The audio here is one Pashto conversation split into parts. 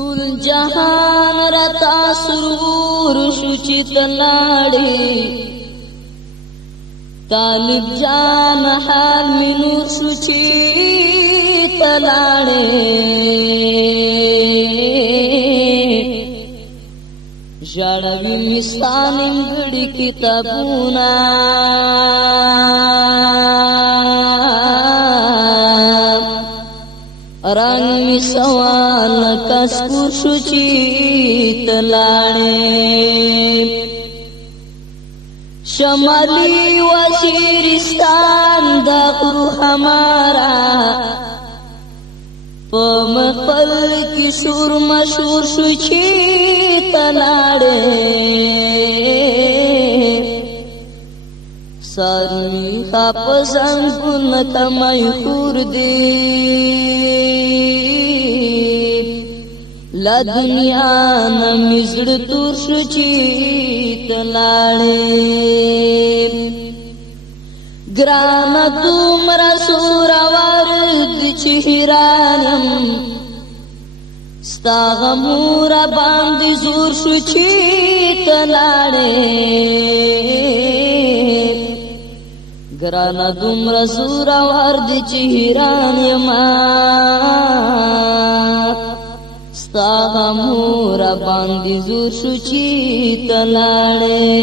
ټول جهان رتا سرور شو چې تلاړې طالب جان حال می نور شو چې تلاړې ژړوي می ستا نیمګړي کتابونه رنگ می سوال کسکور شو چی تلاړې شمالی وزیرستان دا غرو ہمارا پا مخل کی شور مشور شو چی تلاړې سارمی خواب زنگون تمای خور دی لا دنیا نمیزڑ تور شو چی تلاړې گرانا دومره زورور دی چې حیرانم ستا غموره باندې زور شو چې تلاړې گرانا دومره زورور دی چې حیران یما ستا غموره باندې زور شو چې تلاړې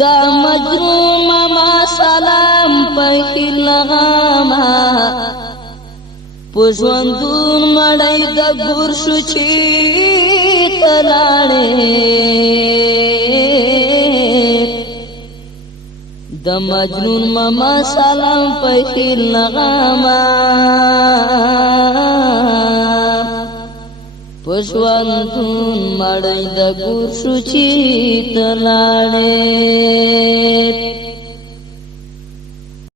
دا مجروم ما سلام په لغاما پوژوندون مړی د ګور شو چې تلاړې د مجنون ماما سلام په لغاما پوژوندون مړی د ګور شو چې تلاړې